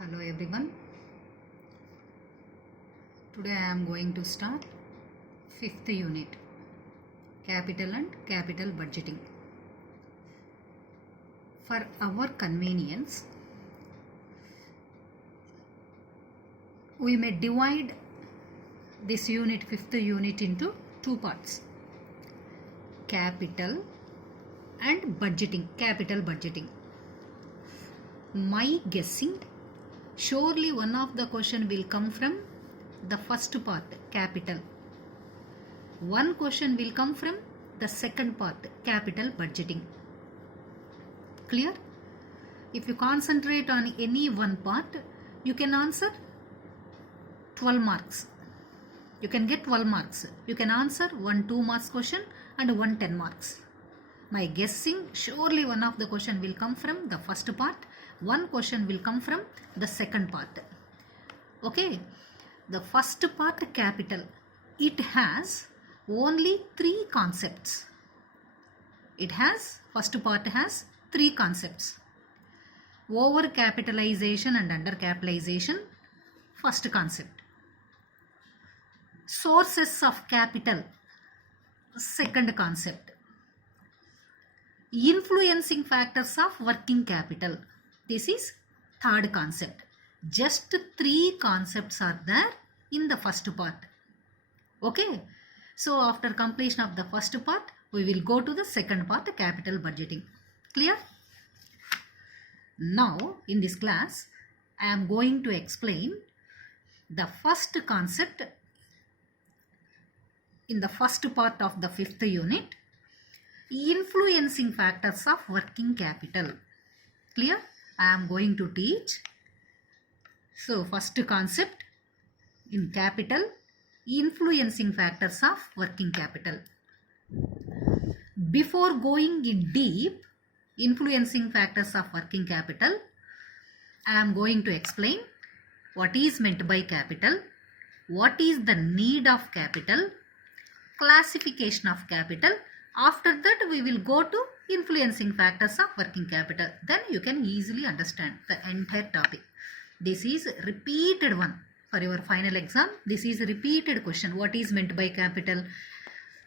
Hello everyone. Today I am going to start 5th unit, Capital and Capital Budgeting. For our convenience, we may divide this unit, 5th unit, into two parts: capital and budgeting. Capital budgeting. My guessing, surely one of the question will come from the first part, capital. One question will come from the second part, capital budgeting. Clear? If you concentrate on any one part, you can answer 12 marks. You can get 12 marks. You can answer one 2 marks question and one 10 marks. My guessing, surely one of the question will come from the first part. One question will come from the second part. Okay. The first part, capital, it has only 3 concepts. First part has 3 concepts. Over capitalization and under capitalization, first concept. Sources of capital, second concept. Influencing factors of working capital, this is third concept. Just 3 concepts are there in the first part. Okay. So after completion of the first part, we will go to the second part, capital budgeting. Clear? Now in this class, I am going to explain the first concept in the first part of the 5th unit, influencing factors of working capital. Clear? I am going to teach. So first concept in capital, influencing factors of working capital. Before going in deep, influencing factors of working capital, I am going to explain what is meant by capital, what is the need of capital, classification of capital. After that, we will go to influencing factors of working capital. Then you can easily understand the entire topic. This is repeated one for your final exam. This is a repeated question. What is meant by capital?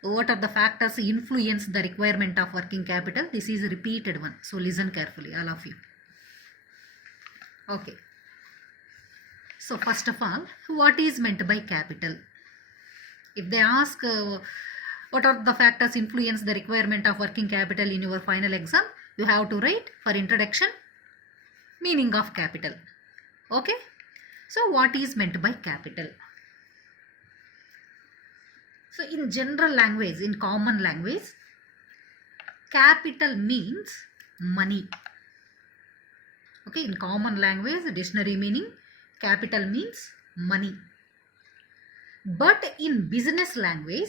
What are the factors influence the requirement of working capital? This is a repeated one. So listen carefully, all of you. Okay. So first of all, what is meant by capital? If they ask what are the factors influence the requirement of working capital in your final exam, you have to write for introduction, meaning of capital. Okay. So what is meant by capital? So in general language, in common language, capital means money. Okay. In common language, dictionary meaning, capital means money. But in business language,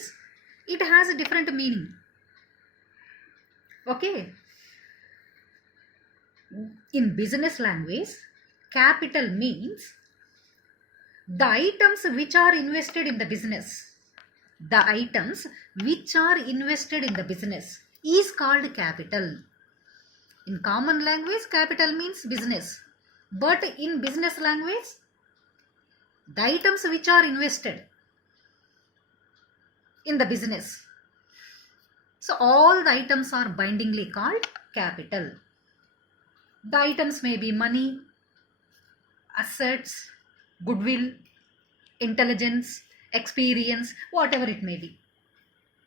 it has a different meaning. Okay. In business language, capital means the items which are invested in the business. The items which are invested in the business is called capital. In common language, capital means business. But in business language, the items which are invested in the business. So all the items are bindingly called capital. The items may be money, assets, goodwill, intelligence, experience, whatever it may be.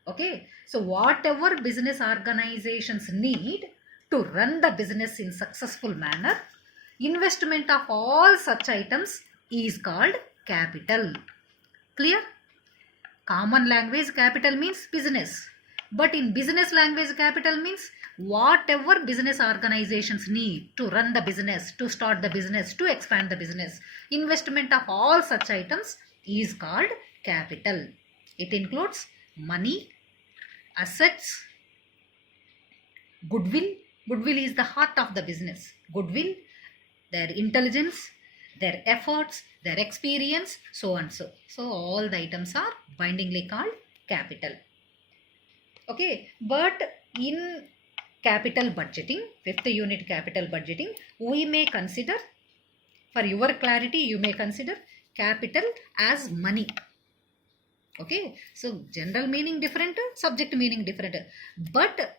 Okay. So whatever business organizations need to run the business in successful manner, investment of all such items is called capital. Clear? Common language, capital means business. But in business language, capital means whatever business organizations need to run the business, to start the business, to expand the business, investment of all such items is called capital. It includes money, assets, goodwill. Goodwill is the heart of the business. Goodwill, their intelligence, their efforts, their experience, so and so. So all the items are bindingly called capital. Okay. But in capital budgeting, 5th unit capital budgeting, we may consider For your clarity, you may consider capital as money. Okay, so general meaning different, subject meaning different. But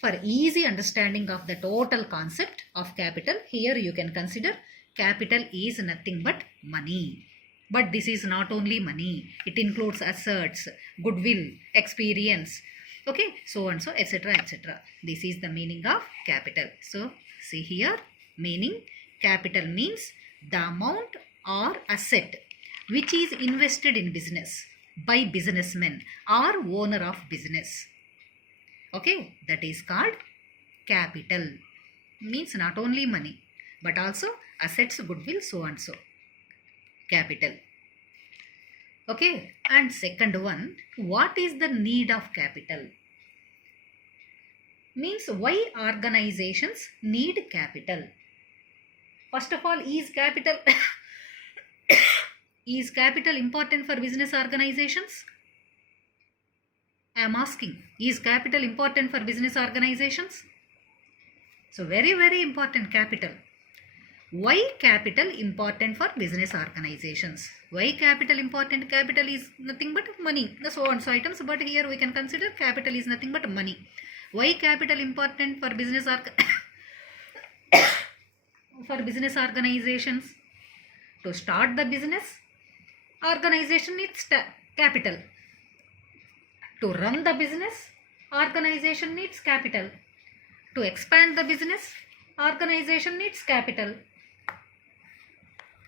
for easy understanding of the total concept of capital, here you can consider capital is nothing but money. But this is not only money, it includes assets, goodwill, experience, okay, so and so, etc., etc. This is the meaning of capital. So see here, meaning capital means the amount or asset which is invested in business by businessmen or owner of business. Okay, that is called capital. Means not only money but also assets, goodwill, so and so. Capital. Okay, and second one, what is the need of capital? Means why organizations need capital. First of all, is capital is capital important for business organizations? I am asking, is capital important for business organizations? So very, very important, capital. Why capital important for business organizations? Why capital important? Capital is nothing but money, the so and so items, but here we can consider capital is nothing but money. Why capital important for business for business organizations? To start the business, organization needs capital. To run the business, organization needs capital. To expand the business, organization needs capital.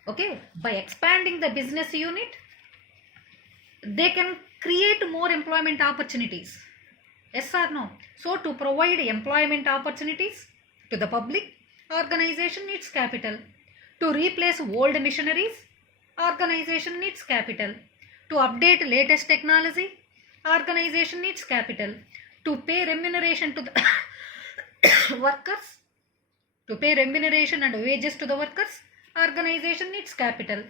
Okay, by expanding the business unit, they can create more employment opportunities. Yes or no? So to provide employment opportunities to the public, organization needs capital. To replace old machineries, organization needs capital. To update latest technology, organization needs capital. To pay remuneration to the workers, to pay remuneration and wages to the workers, organization needs capital.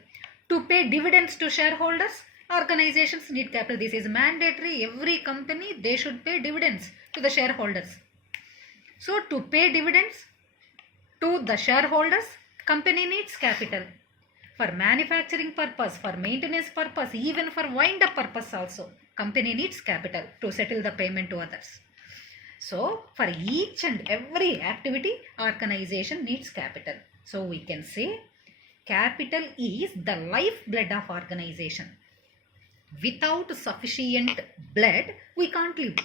To pay dividends to shareholders, organizations need capital. This is mandatory. Every company, they should pay dividends to the shareholders. So to pay dividends to the shareholders, company needs capital. For manufacturing purpose, for maintenance purpose, even for wind up purpose also, company needs capital to settle the payment to others. So for each and every activity, organization needs capital. So we can say capital is the lifeblood of organization. Without sufficient blood, we can't live.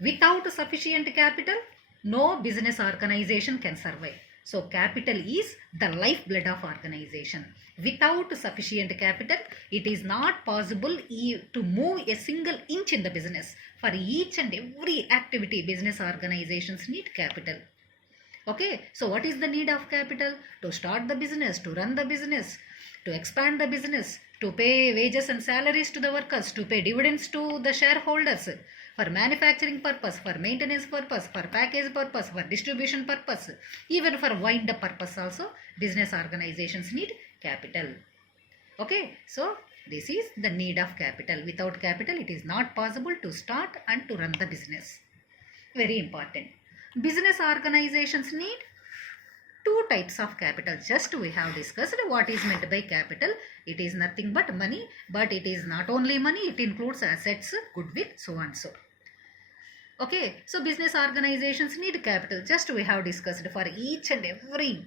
Without sufficient capital, no business organization can survive. So capital is the lifeblood of organization. Without sufficient capital, it is not possible to move a single inch in the business. For each and every activity, business organizations need capital. Okay, so what is the need of capital? To start the business, to run the business, to expand the business, to pay wages and salaries to the workers, to pay dividends to the shareholders, for manufacturing purpose, for maintenance purpose, for package purpose, for distribution purpose, even for wind up purpose also, business organizations need capital. Okay, so this is the need of capital. Without capital, it is not possible to start and to run the business. Very important. Business organizations need two types of capital. Just we have discussed what is meant by capital. It is nothing but money, but it is not only money, it includes assets, goodwill, so and so. Okay, so business organizations need capital. Just we have discussed for each and every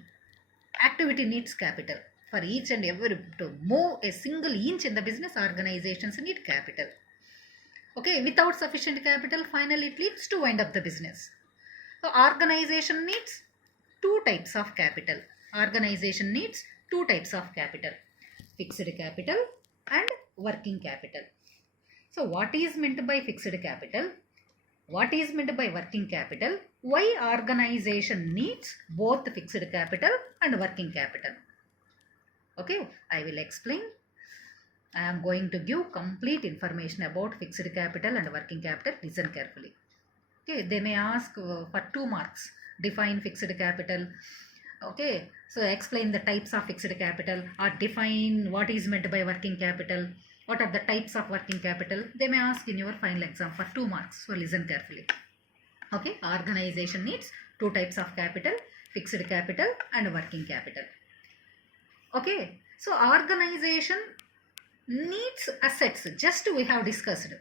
activity needs capital. For each and every, to move a single inch in the business, organizations need capital. Okay, without sufficient capital, finally it leads to wind up the business. So organization needs two types of capital. Organization needs two types of capital. Fixed capital and working capital. So what is meant by fixed capital? What is meant by working capital? Why organization needs both fixed capital and working capital? Okay, I will explain. I am going to give complete information about fixed capital and working capital. Listen carefully. Okay, they may ask for 2 marks. Define fixed capital. Okay, so explain the types of fixed capital or define what is meant by working capital. What are the types of working capital? They may ask in your final exam for 2 marks. So listen carefully. Okay, organization needs two types of capital, fixed capital and working capital. Okay, so organization needs assets. Just we have discussed.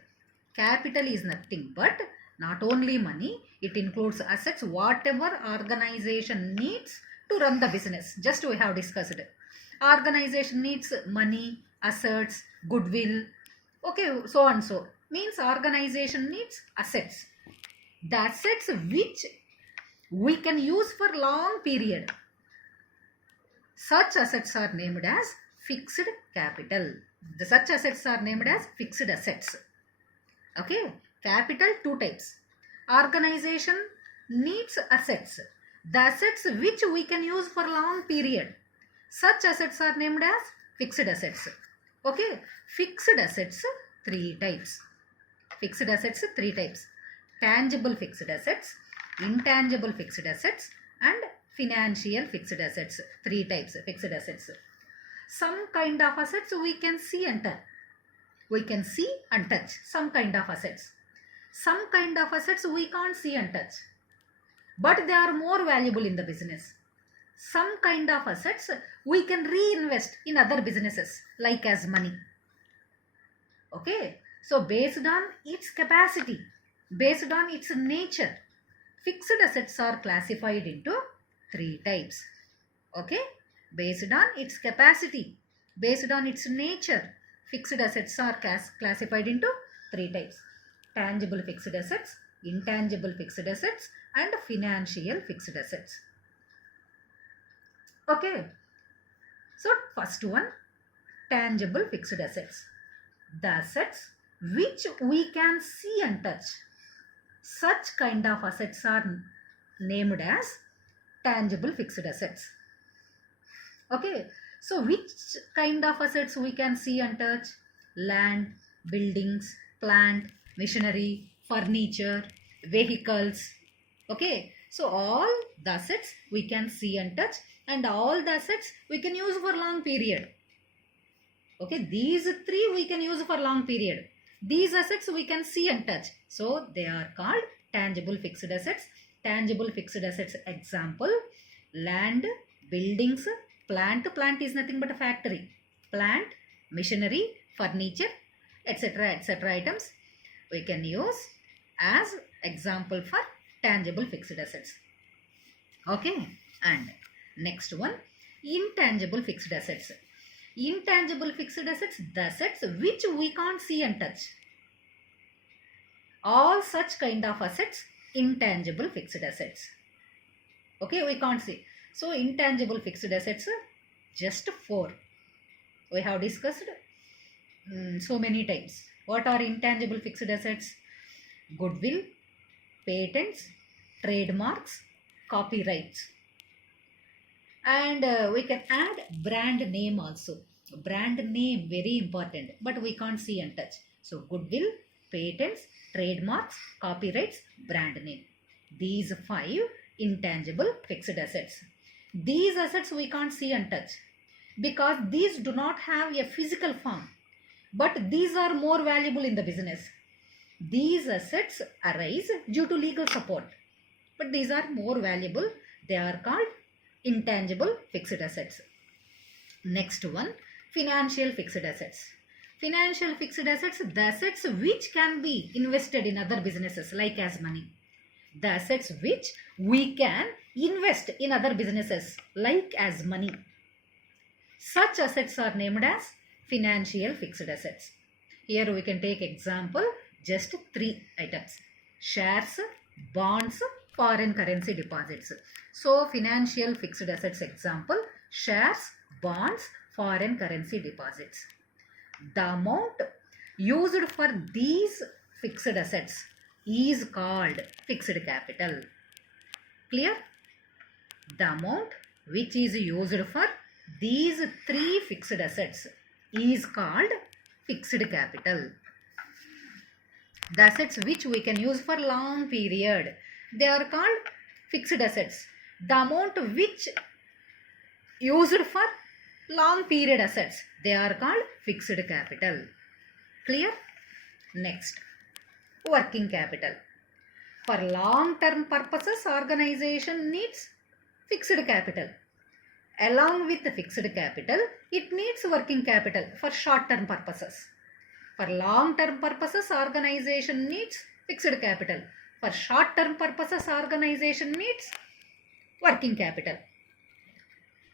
Capital is nothing but not only money, it includes assets, whatever organization needs to run the business. Just we have discussed. Organization needs money, assets, goodwill. Okay, so and so. Means organization needs assets. The assets which we can use for long period. Such assets are named as fixed capital. Such assets are named as fixed assets. Okay, capital two types. Organization needs assets. The assets which we can use for long period. Such assets are named as fixed assets. Okay, fixed assets three types. Fixed assets three types. Tangible fixed assets, intangible fixed assets, and financial fixed assets. Three types fixed assets. Some kind of assets we can see and touch. We can see and touch some kind of assets. Some kind of assets we can't see and touch, but they are more valuable in the business. Some kind of assets we can reinvest in other businesses like as money. Okay, so based on its capacity, based on its nature, fixed assets are classified into three types. Okay, based on its capacity, based on its nature, fixed assets are classified into three types. Tangible fixed assets, intangible fixed assets, and financial fixed assets. Okay, so first one, tangible fixed assets. The assets which we can see and touch. Such kind of assets are named as tangible fixed assets. Okay, so which kind of assets we can see and touch? Land, buildings, plant, machinery, furniture, vehicles. Okay, so all the assets we can see and touch, and all the assets we can use for long period. Okay, these three we can use for long period. These assets we can see and touch. So they are called tangible fixed assets. Tangible fixed assets example, land, buildings, plant. Plant is nothing but a factory. Plant, machinery, furniture, etc. etc. items we can use as example for tangible fixed assets. Okay, and next one, intangible fixed assets. Intangible fixed assets, the assets which we can't see and touch. All such kind of assets, intangible fixed assets. Okay, we can't see. So intangible fixed assets, just four. We have discussed so many times. What are intangible fixed assets? Goodwill, patents, trademarks, copyrights. And we can add brand name also. Brand name, very important, but we can't see and touch. So goodwill, patents, trademarks, copyrights, brand name. These five intangible fixed assets. These assets we can't see and touch because these do not have a physical form, but these are more valuable in the business. These assets arise due to legal support, but these are more valuable. They are called intangible fixed assets. Next one, financial fixed assets. Financial fixed assets, the assets which can be invested in other businesses like as money. The assets which we can invest in other businesses like as money. Such assets are named as financial fixed assets. Here we can take example, just three items. Shares, bonds, foreign currency deposits. So financial fixed assets example, shares, bonds, foreign currency deposits. The amount used for these fixed assets is called fixed capital. Clear? The amount which is used for these three fixed assets is called fixed capital. The assets which we can use for long period, they are called fixed assets. The amount which used for long period assets, they are called fixed capital. Clear? Next, working capital. For long term purposes, organization needs fixed capital. along with the fixed capital, it needs working capital for short-term purposes. For long-term purposes, organization needs fixed capital. For short-term purposes, organization needs working capital.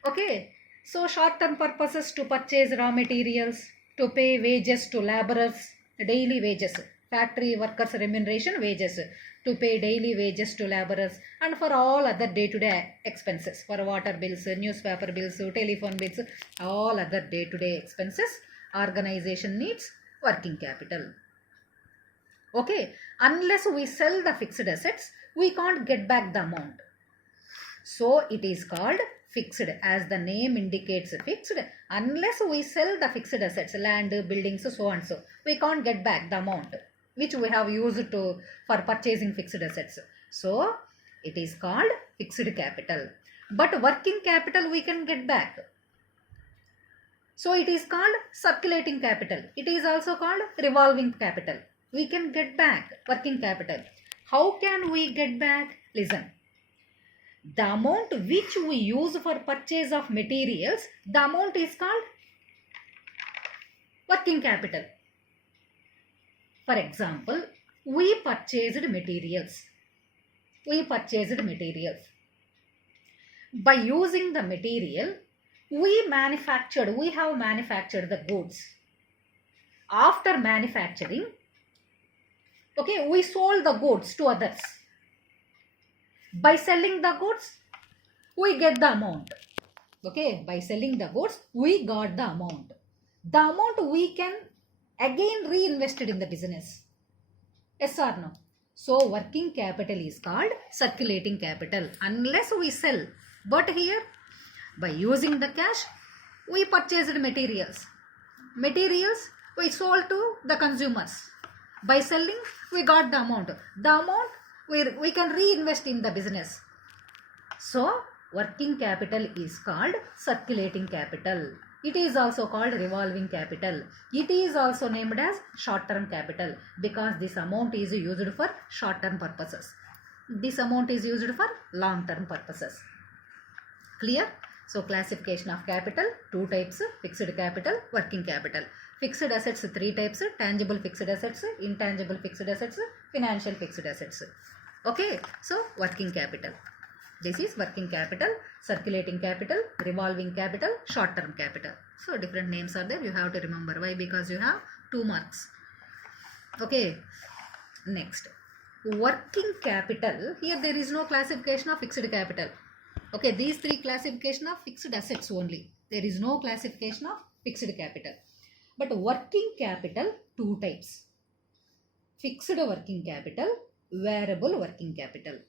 Okay, so short-term purposes to purchase raw materials, to pay wages to laborers, daily wages, factory workers remuneration wages, to pay daily wages to laborers, and for all other day-to-day expenses, for water bills, newspaper bills, telephone bills, all other day-to-day expenses, organization needs working capital. Okay, unless we sell the fixed assets, we can't get back the amount. So it is called fixed, as the name indicates fixed. Unless we sell the fixed assets, land, buildings, so and so, we can't get back the amount which we have used for purchasing fixed assets. So it is called fixed capital. But working capital we can get back. So it is called circulating capital. It is also called revolving capital. We can get back working capital. How can we get back? Listen. The amount which we use for purchase of materials, the amount is called working capital. For example, we purchased materials. By using the material, we have manufactured the goods. After manufacturing, okay, we sold the goods to others. By selling the goods, we get the amount. Okay, by selling the goods, we got the amount. The amount we can again reinvested in the business. Yes or no? So working capital is called circulating capital unless we sell. But here, by using the cash, we purchased materials. Materials we sold to the consumers. By selling, we got the amount. The amount we can reinvest in the business. So working capital is called circulating capital. It is also called revolving capital. It is also named as short-term capital because this amount is used for short-term purposes. This amount is used for long-term purposes. Clear? So classification of capital, two types: fixed capital, working capital. Fixed assets, three types: tangible fixed assets, intangible fixed assets, financial fixed assets. Okay, so working capital. This is working capital, circulating capital, revolving capital, short-term capital. So different names are there. You have to remember. Why? Because you have 2 marks. Okay. Next, working capital. Here there is no classification of fixed capital. Okay, these 3 classification of fixed assets only. There is no classification of fixed capital. But working capital, 2 types. Fixed working capital, variable working capital.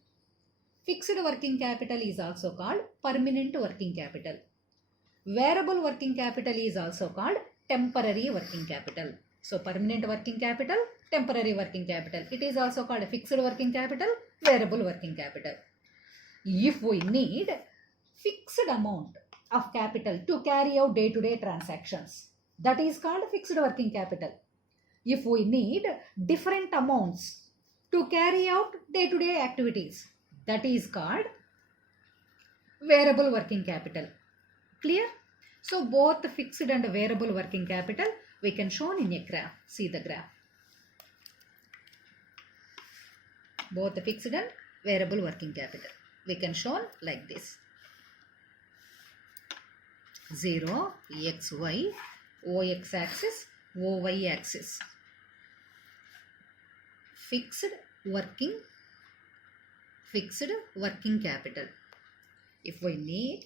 Fixed working capital is also called permanent working capital. Variable working capital is also called temporary working capital. So permanent working capital, temporary working capital. It is also called fixed working capital, variable working capital. If we need fixed amount of capital to carry out day-to-day transactions, that is called fixed working capital. If we need different amounts to carry out day-to-day activities, that is called variable working capital. Clear? So both fixed and variable working capital we can show in a graph. See the graph. Both fixed and variable working capital we can show like this. 0, XY, OX axis, OY axis. Fixed working capital. If we need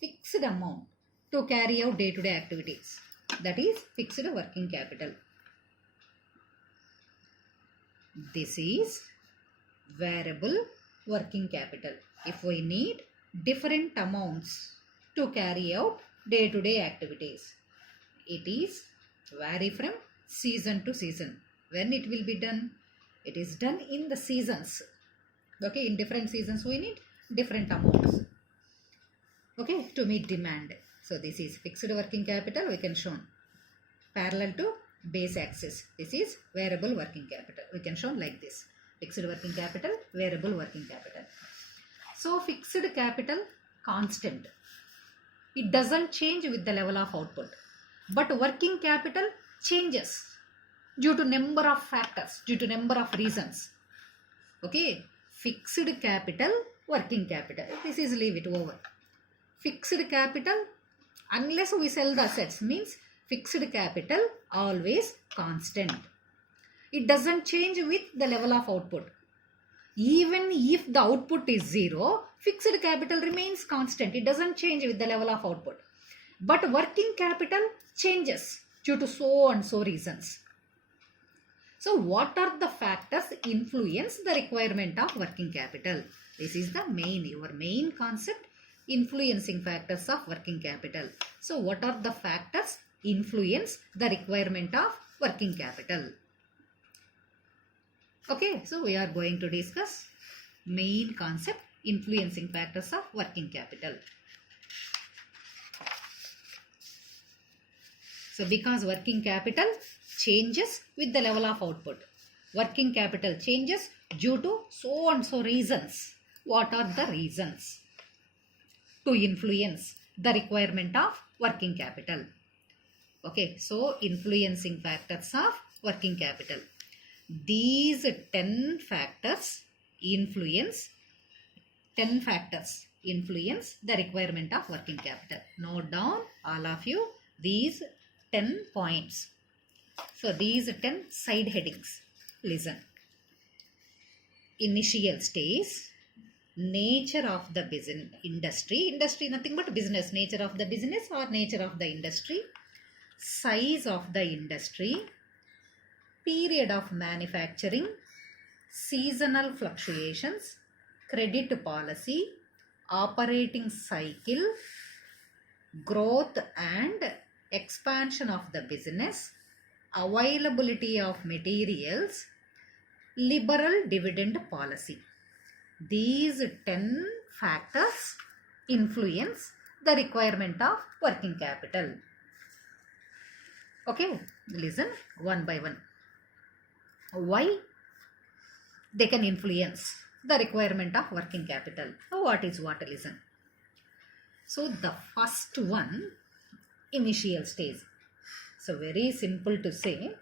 fixed amount to carry out day-to-day activities, that is fixed working capital. This is variable working capital. If we need different amounts to carry out day-to-day activities, it is vary from season to season. When it will be done? It is done in the seasons. Okay, in different seasons we need different amounts. Okay, to meet demand. So this is fixed working capital we can show parallel to base axis. This is variable working capital. We can show like this. Fixed working capital, variable working capital. So fixed capital constant. It doesn't change with the level of output. But working capital changes due to number of factors, due to number of reasons. Okay, fixed capital, working capital. This is leave it over. Fixed capital, unless we sell the assets, means fixed capital always constant. It doesn't change with the level of output. Even if the output is 0, fixed capital remains constant. It doesn't change with the level of output. But working capital changes due to so and so reasons. So what are the factors influence the requirement of working capital? This is the your main concept, influencing factors of working capital. So what are the factors influence the requirement of working capital? Okay, so we are going to discuss main concept, influencing factors of working capital. So because working capital changes with the level of output. Working capital changes due to so and so reasons. What are the reasons to influence the requirement of working capital? Okay, so influencing factors of working capital. These 10 factors influence the requirement of working capital. Note down all of you these 10 points. So these 10 side headings. Listen. Initial stage, nature of the business, industry nothing but business, nature of the business or nature of the industry, size of the industry, period of manufacturing, seasonal fluctuations, credit policy, operating cycle, growth and expansion of the business, availability of materials, liberal dividend policy. These 10 factors influence the requirement of working capital. Okay, listen one by one. Why they can influence the requirement of working capital? What is what? Listen. So the first one, initial stage. So very simple to say.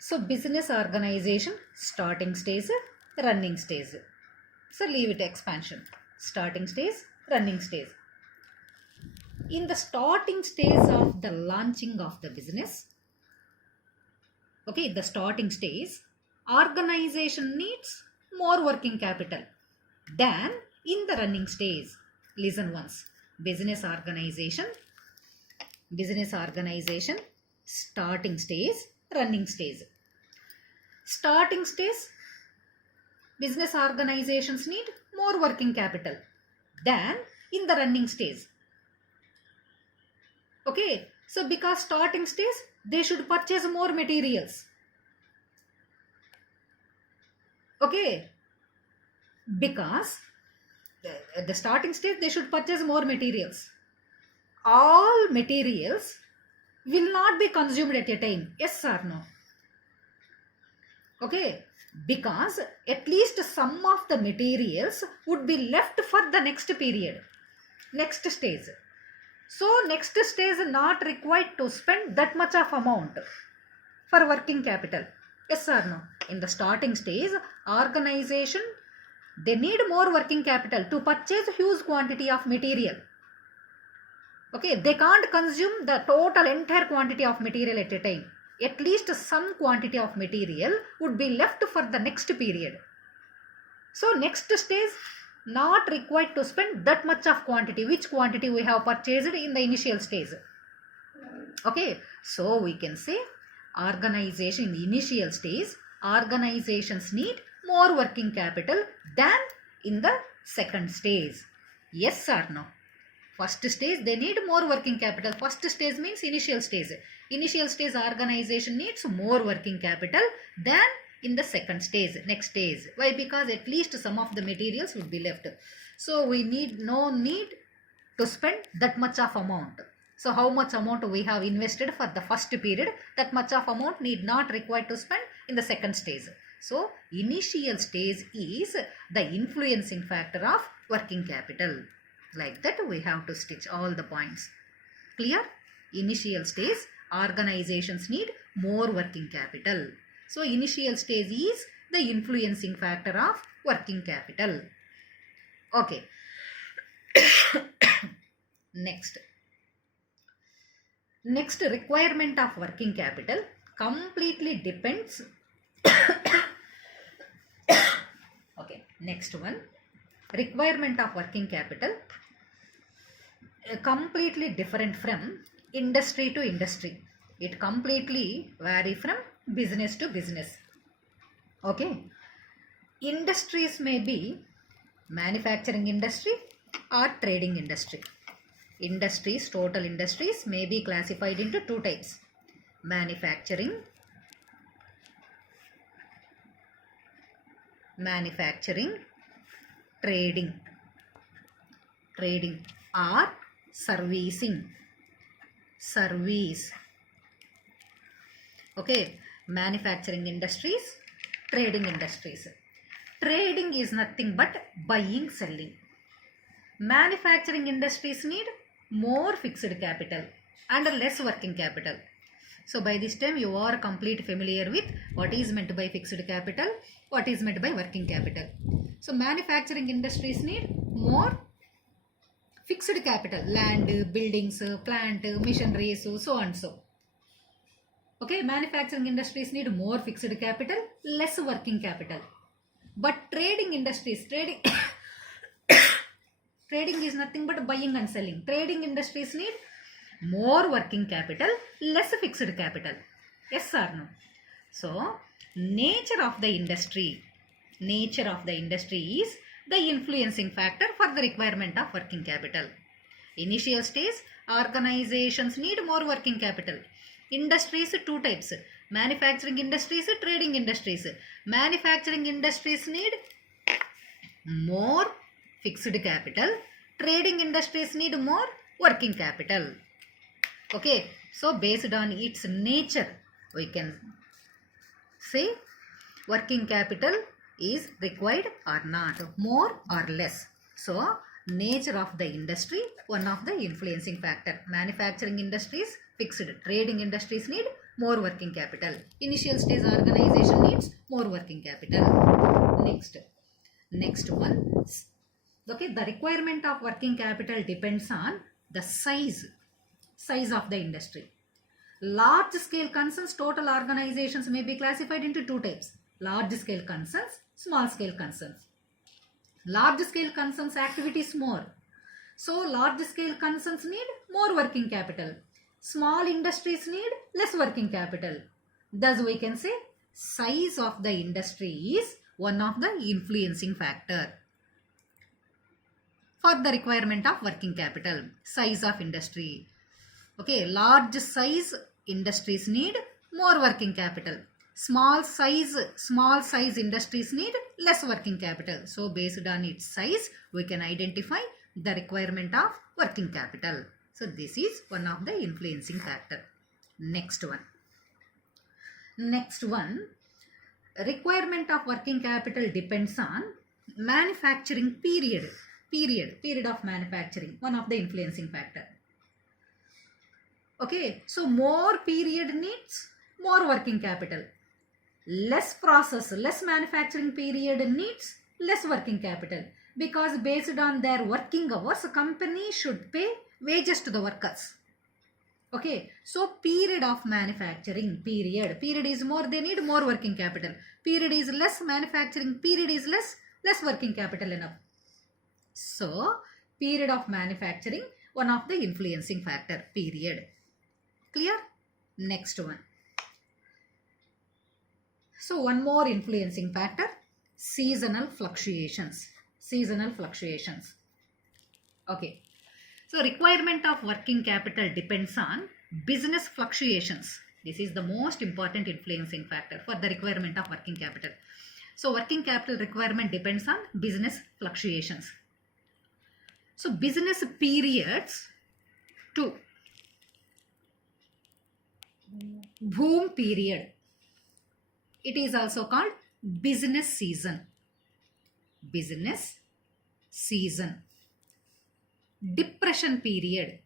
So business organization, starting stage, running stage. So leave it expansion. Starting stage, running stage. In the starting stage of the launching of the business, okay, the starting stage, organization needs more working capital than in the running stage. Listen once. Business organization, starting stage, running stage. Starting stage, business organizations need more working capital than in the running stage. Okay, so because starting stage, they should purchase more materials. Okay, because the starting stage, they should purchase more materials. All materials will not be consumed at a time. Yes or no? Okay, because at least some of the materials would be left for the next period, next stage. So next stage is not required to spend that much of amount for working capital. Yes or no? In the starting stage, organization, they need more working capital to purchase huge quantity of material. Okay, they can't consume the total entire quantity of material at a time. At least some quantity of material would be left for the next period. So next stage, not required to spend that much of quantity, which quantity we have purchased in the initial stage. Okay, so we can say organization in the initial stage, organizations need more working capital than in the second stage. Yes or no? First stage, they need more working capital. First stage means initial stage. Initial stage organization needs more working capital than in the second stage, next stage. Why? Because at least some of the materials would be left. So we need no need to spend that much of amount. So how much amount we have invested for the first period, that much of amount need not required to spend in the second stage. So initial stage is the influencing factor of working capital. Like that we have to stitch all the points. Clear? Initial stage, organizations need more working capital. So initial stage is the influencing factor of working capital. Okay. Next, requirement of working capital completely depends. Okay, next one, requirement of working capital completely different from industry to industry. It completely vary from business to business. Okay, industries may be manufacturing industry or trading industry. Industries, total industries may be classified into two types: manufacturing, trading, or servicing, service. Okay, manufacturing industries, trading industries. Trading is nothing but buying, selling. Manufacturing industries need more fixed capital and less working capital. So by this time you are completely familiar with what is meant by fixed capital, what is meant by working capital. So manufacturing industries need more fixed capital, land, buildings, plant, machineries, so and so. Okay, manufacturing industries need more fixed capital, less working capital. But trading industries, trading is nothing but buying and selling. Trading industries need more working capital, less fixed capital. Yes or no? So, nature of the industry is the influencing factor for the requirement of working capital. Initial stage, organizations need more working capital. Industries, two types: manufacturing industries, trading industries. Manufacturing industries need more fixed capital. Trading industries need more working capital. Okay, so based on its nature, we can say working capital is required or not, more or less. So, nature of the industry, one of the influencing factor. Manufacturing industries, fixed. Trading industries need more working capital. Initial stage organization needs more working capital. Next one. Okay, the requirement of working capital depends on the size of the industry. Large scale concerns, total organizations may be classified into two types: large scale concerns, small scale concerns. Large scale concerns activities more, so large scale concerns need more working capital. Small industries need less working capital. Thus we can say size of the industry is one of the influencing factor for the requirement of working capital. Size of industry. Okay, large size industries need more working capital. Small size industries need less working capital. So based on its size, we can identify the requirement of working capital. So this is one of the influencing factor. Next one, requirement of working capital depends on manufacturing period of manufacturing, one of the influencing factor. Okay, so more period needs more working capital. Less manufacturing period needs less working capital, because based on their working hours, company should pay wages to the workers. Okay, so period of manufacturing, period is more, they need more working capital. Period is less, manufacturing period is less working capital enough. So period of manufacturing, one of the influencing factor, period. Clear? Next one. So one more influencing factor, seasonal fluctuations. Okay. So requirement of working capital depends on business fluctuations. This is the most important influencing factor for the requirement of working capital. So working capital requirement depends on business fluctuations. So business periods to boom period. It is also called business season. depression period,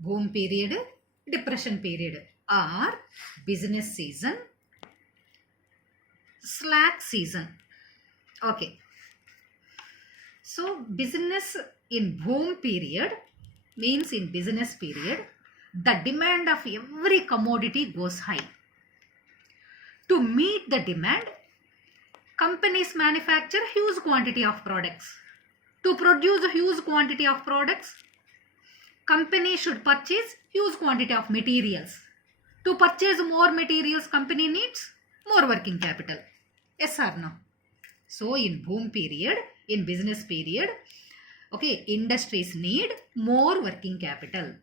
boom period, depression period, or business season, slack season. Okay. So business in boom period means in business period, the demand of every commodity goes high. To meet the demand, companies manufacture huge quantity of products. To produce a huge quantity of products, company should purchase huge quantity of materials. To purchase more materials, company needs more working capital. Yes or no? So in boom period, in business period, okay, industries need more working capital.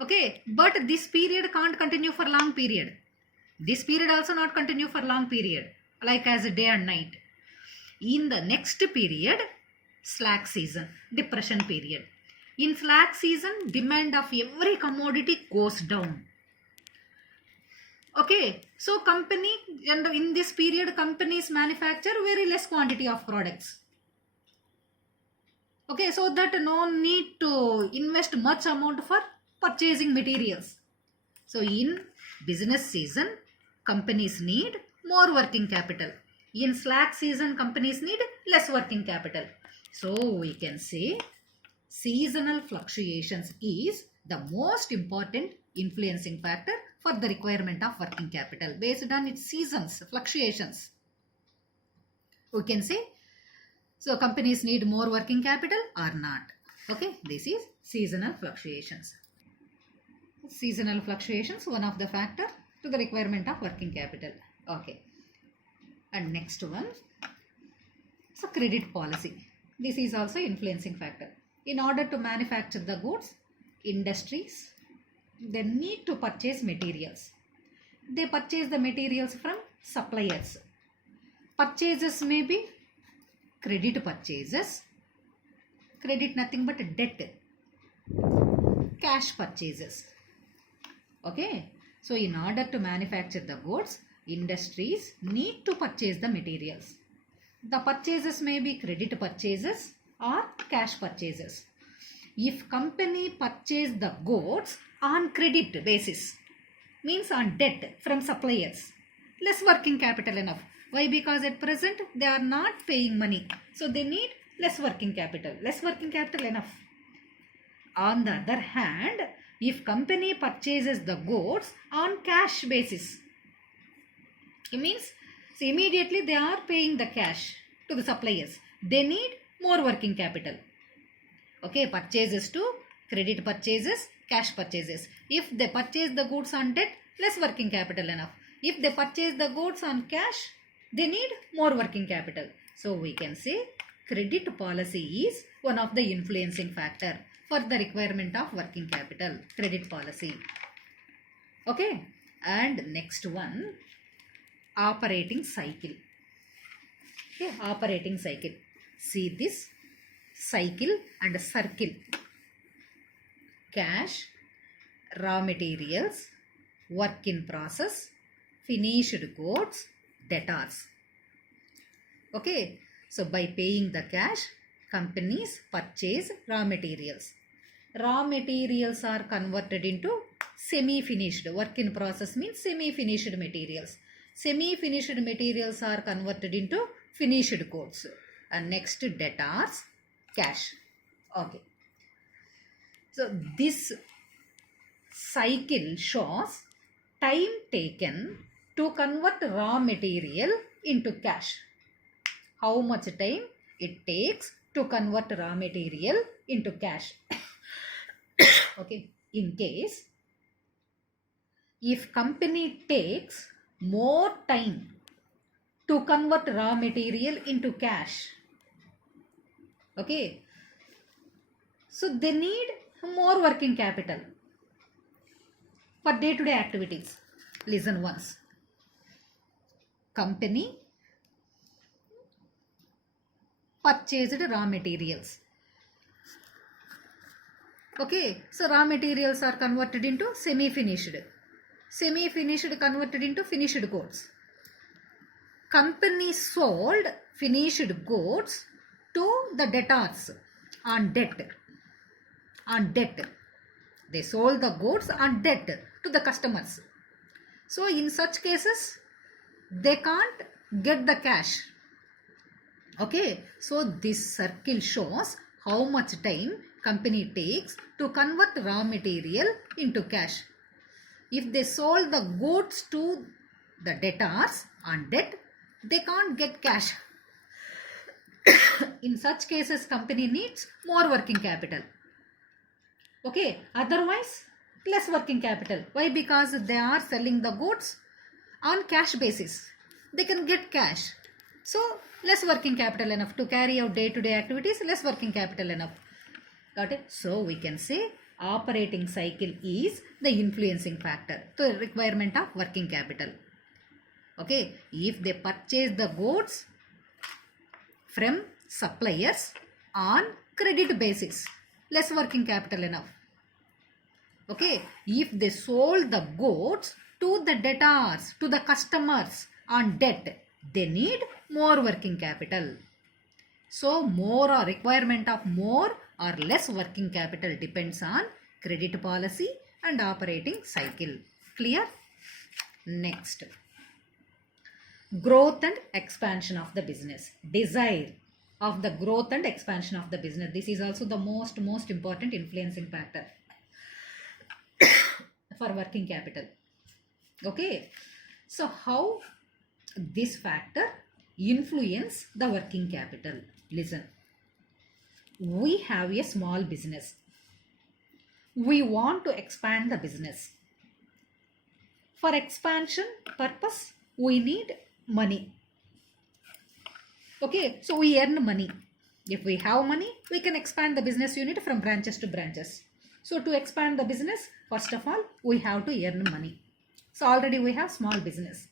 Okay, but this period can't continue for long period. This period also not continue for long period, like as a day and night. In the next period, slack season, depression period. In slack season, demand of every commodity goes down. Okay, so company, and in this period, companies manufacture very less quantity of products. Okay, so that no need to invest much amount for purchasing materials. So in business season, companies need more working capital. In slack season, companies need less working capital. So we can say seasonal fluctuations is the most important influencing factor for the requirement of working capital based on its seasons, fluctuations. We can say, so companies need more working capital or not. Okay, this is seasonal fluctuations. Seasonal fluctuations, one of the factor to the requirement of working capital. Okay. And next one, so credit policy. This is also influencing factor. In order to manufacture the goods, industries, they need to purchase materials. They purchase the materials from suppliers. Purchases may be credit purchases, credit nothing but debt, cash purchases. Okay, so in order to manufacture the goods, industries need to purchase the materials. The purchases may be credit purchases or cash purchases. If company purchase the goods on credit basis, means on debt from suppliers, less working capital enough. Why? Because at present they are not paying money. So they need less working capital. Less working capital enough. On the other hand, if company purchases the goods on cash basis, it means so immediately they are paying the cash to the suppliers. They need more working capital. Okay, purchases to credit purchases, cash purchases. If they purchase the goods on debt, less working capital enough. If they purchase the goods on cash, they need more working capital. So we can say credit policy is one of the influencing factor for the requirement of working capital, credit policy. Okay, and next one, operating cycle. Okay, operating cycle. See this cycle and circle. Cash, raw materials, work in process, finished goods, debtors. Okay, so by paying the cash, companies purchase raw materials. Raw materials are converted into semi-finished. Work in process means semi-finished materials. Semi-finished materials are converted into finished goods. And next, debtors, cash. Okay. So this cycle shows time taken to convert raw material into cash. How much time it takes to convert raw material into cash. Okay. In case, if company takes more time to convert raw material into cash, okay, so they need more working capital for day-to-day activities. Listen once. Company purchased raw materials. Okay, so raw materials are converted into semi-finished. Semi-finished converted into finished goods. Company sold finished goods to the debtors on debt. On debt. They sold the goods on debt to the customers. So in such cases, they can't get the cash. Okay, so this circle shows how much time company takes to convert raw material into cash. If they sold the goods to the debtors on debt, they can't get cash. In such cases, company needs more working capital. Okay, otherwise less working capital. Why? Because they are selling the goods on cash basis. They can get cash. So less working capital enough to carry out day-to-day activities, less working capital enough. Got it? So we can say operating cycle is the influencing factor to the requirement of working capital. Okay, if they purchase the goods from suppliers on credit basis, less working capital enough. Okay, if they sold the goods to the debtors, to the customers on debt, they need more working capital. So more or requirement of more or less working capital depends on credit policy and operating cycle. Clear? Next, growth and expansion of the business. Desire of the growth and expansion of the business. This is also the most important influencing factor for working capital. Okay, so how this factor influence the working capital? Listen, we have a small business. We want to expand the business. For expansion purpose, we need money. Okay, so we earn money. If we have money, we can expand the business unit from branches to branches. So to expand the business, first of all, we have to earn money. So already we have small business.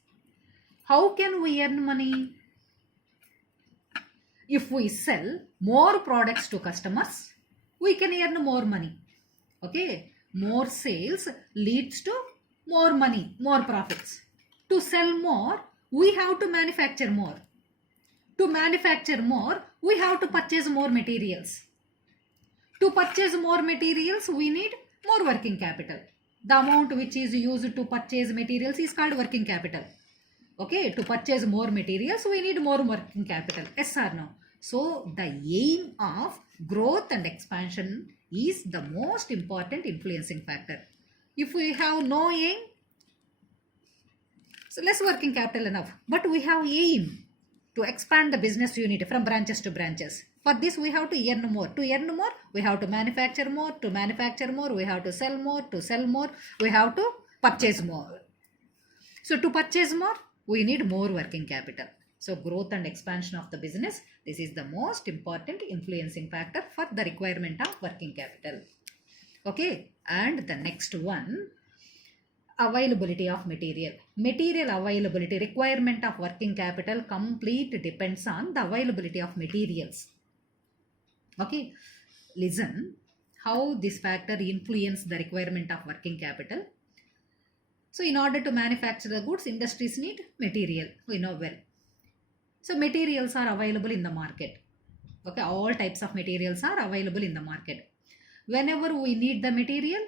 How can we earn money? If we sell more products to customers, we can earn more money. Okay, more sales leads to more money, more profits. To sell more, we have to manufacture more. To manufacture more, we have to purchase more materials. To purchase more materials, we need more working capital. The amount which is used to purchase materials is called working capital. Okay, to purchase more materials, we need more working capital. Yes or no? So the aim of growth and expansion is the most important influencing factor. If we have no aim, so less working capital enough. But we have aim to expand the business unit from branches to branches. For this, we have to earn more. To earn more, we have to manufacture more. To manufacture more, we have to sell more. To sell more, we have to purchase more. So to purchase more, we need more working capital. So growth and expansion of the business, this is the most important influencing factor for the requirement of working capital. Okay, and the next one, availability of material. Material availability, requirement of working capital complete depends on the availability of materials. Okay, listen how this factor influence the requirement of working capital. So in order to manufacture the goods, industries need material, we know well. So materials are available in the market. Okay, all types of materials are available in the market. Whenever we need the material,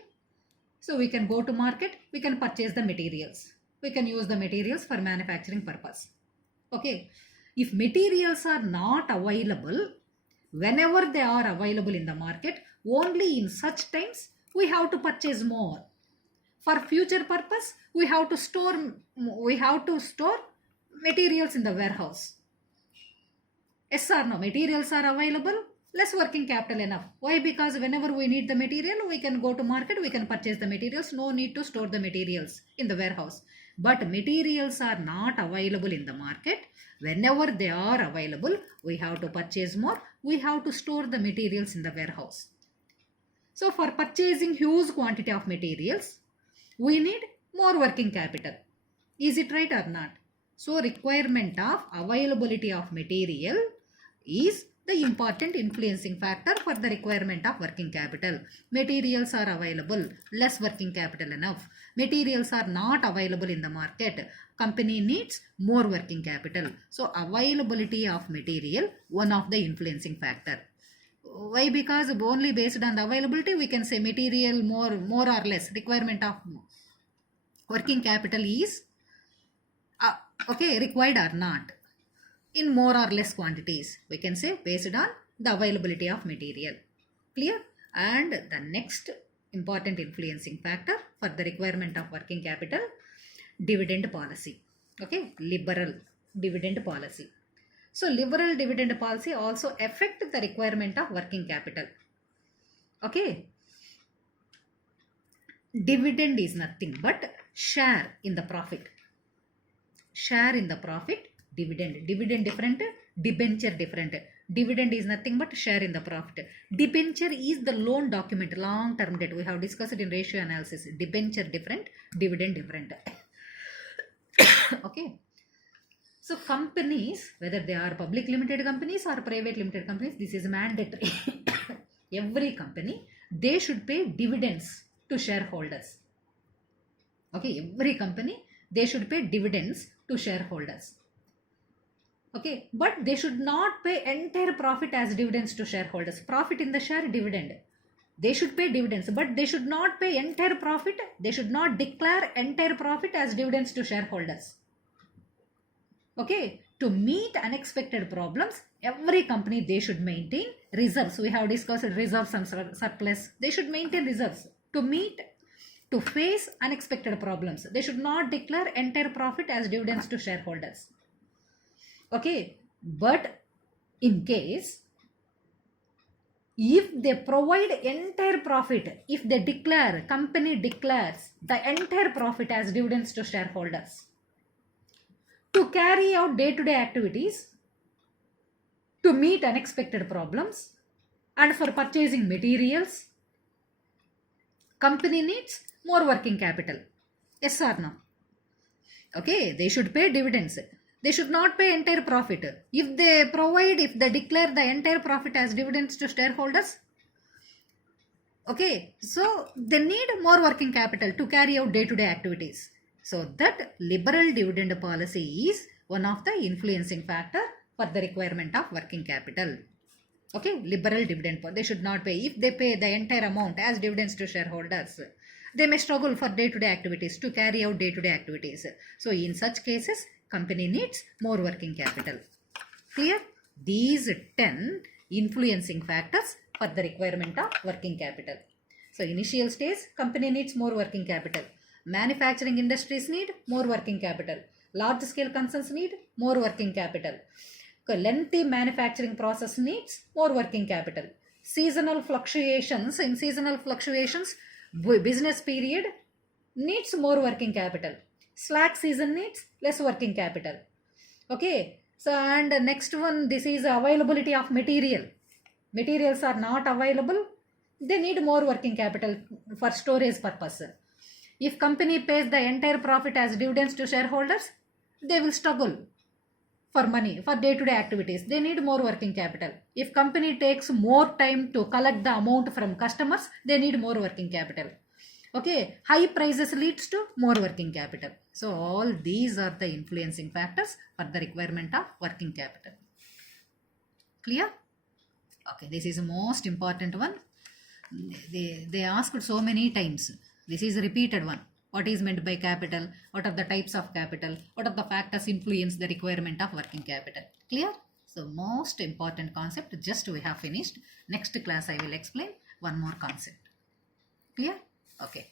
so we can go to market, we can purchase the materials. We can use the materials for manufacturing purpose. Okay, if materials are not available, whenever they are available in the market, only in such times we have to purchase more. For future purpose, we have to store materials in the warehouse. Yes or no? Materials are available, less working capital enough. Why? Because whenever we need the material, we can go to market, we can purchase the materials. No need to store the materials in the warehouse. But materials are not available in the market. Whenever they are available, we have to purchase more. We have to store the materials in the warehouse. So for purchasing huge quantity of materials, we need more working capital. Is it right or not? So requirement of availability of material is the important influencing factor for the requirement of working capital. Materials are available, less working capital enough. Materials are not available in the market. Company needs more working capital. So availability of material, one of the influencing factor. Why? Because only based on the availability we can say material more or less requirement of working capital is required or not in more or less quantities. We can say based on the availability of material. Clear? And the next important influencing factor for the requirement of working capital, dividend policy. Okay, liberal dividend policy. So liberal dividend policy also affect the requirement of working capital. Okay. Dividend is nothing but share in the profit. Share in the profit, dividend. Dividend different, debenture different. Dividend is nothing but share in the profit. Debenture is the loan document, long-term debt. We have discussed it in ratio analysis. Debenture different, dividend different. Okay. So companies, whether they are public limited companies or private limited companies, this is mandatory. Every company, they should pay dividends to shareholders. Okay, every company, they should pay dividends to shareholders. Okay, but they should not pay entire profit as dividends to shareholders. Profit in the share, dividend. They should pay dividends, but they should not pay entire profit. They should not declare entire profit as dividends to shareholders. Okay, to meet unexpected problems, every company, they should maintain reserves. We have discussed reserves and surplus. They should maintain reserves to face unexpected problems. They should not declare entire profit as dividends to shareholders. Okay, but in case if they provide entire profit, if they declare, company declares the entire profit as dividends to shareholders, to carry out day-to-day activities, to meet unexpected problems, and for purchasing materials, company needs more working capital. Yes or no? Okay, they should pay dividends. They should not pay entire profit. If they declare the entire profit as dividends to shareholders, okay, so they need more working capital to carry out day-to-day activities. So that liberal dividend policy is one of the influencing factor for the requirement of working capital. Okay, liberal dividend policy. They should not pay. If they pay the entire amount as dividends to shareholders, they may struggle for day-to-day activities, to carry out day-to-day activities. So in such cases, company needs more working capital. Clear? These 10 influencing factors for the requirement of working capital. So initial stage, company needs more working capital. Manufacturing industries need more working capital. Large scale concerns need more working capital. Lengthy manufacturing process needs more working capital. Seasonal fluctuations, business period needs more working capital. Slack season needs less working capital. Okay, so and next one, this is availability of material. Materials are not available, they need more working capital for storage purpose. If company pays the entire profit as dividends to shareholders, they will struggle for money, for day-to-day activities. They need more working capital. If company takes more time to collect the amount from customers, they need more working capital. Okay, high prices leads to more working capital. So all these are the influencing factors for the requirement of working capital. Clear? Okay, this is the most important one. They asked so many times. This is a repeated one. What is meant by capital? What are the types of capital? What are the factors influence the requirement of working capital? Clear? So most important concept just we have finished. Next class I will explain one more concept. Clear? Okay.